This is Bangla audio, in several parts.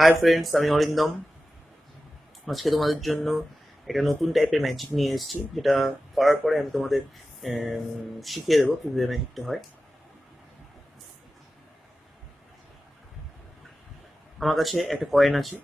হাই ফ্রেন্ডস, আমি অরিন্দম। আজকে তোমাদের জন্য একটা নতুন টাইপের ম্যাজিক নিয়ে এসেছি, যেটা করার পরে আমি তোমাদের শিখিয়ে দেবো কীভাবে ম্যাজিকটা হয়। আমার কাছে একটা কয়েন আছে।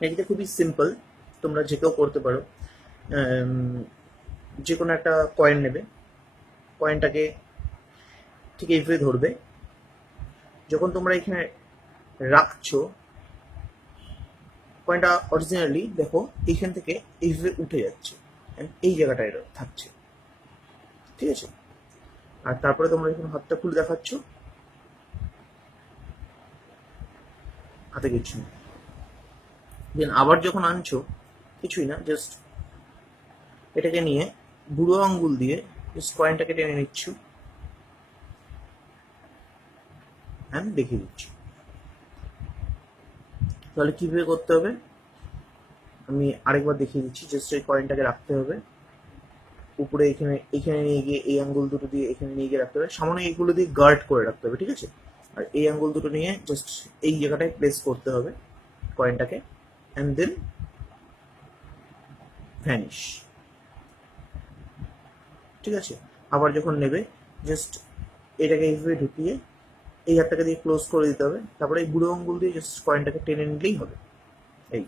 ম্যাজিকটা খুবই সিম্পল, তোমরা যে কেউ করতে পারো। যে কোনো একটা কয়েন নেবে, কয়েনটাকে ঠিক এইভাবে ধরবে। যখন তোমরা এখানে রাখছো, কয়েনটা অরিজিনালি দেখো এইখান থেকে এইভাবে উঠে যাচ্ছে, and এই জায়গাটায় থাকছে, ঠিক আছে? আর তারপরে তোমরা এখানে হাতটা খুলে দেখাচ্ছ, হাতে কিছু নেই। দেন আবার যখন আনছো, কিছুই না, জাস্ট এটাকে নিয়ে বুড়ো আঙ্গুল দিয়ে জাস্ট কয়েনটাকে টেনে নিচ্ছ অ্যান্ড দেখিয়ে দিচ্ছি। তাহলে কীভাবে করতে হবে আমি আরেকবার দেখিয়ে দিচ্ছি। জাস্ট এই কয়েনটাকে রাখতে হবে উপরে, এখানে এখানে নিয়ে গিয়ে এই আঙ্গুল দুটো দিয়ে এখানে নিয়ে গিয়ে রাখতে হবে, সামনে এইগুলো দিয়ে গার্ড করে রাখতে হবে, ঠিক আছে? আর এই আঙ্গুল দুটো নিয়ে জাস্ট এই জায়গাটায় প্লেস করতে হবে কয়েনটাকে, অ্যান্ড দেন ভ্যানিশ, ঠিক আছে? আবার যখন নেবে, জাস্ট এটাকে এইভাবে ঢুকিয়ে এই হাতটাকে দিয়ে ক্লোজ করে দিতে হবে, তারপরে এই বুড়ো আঙ্গুল দিয়ে জাস্ট কয়েনটাকে টেনে নিলেই হবে। এই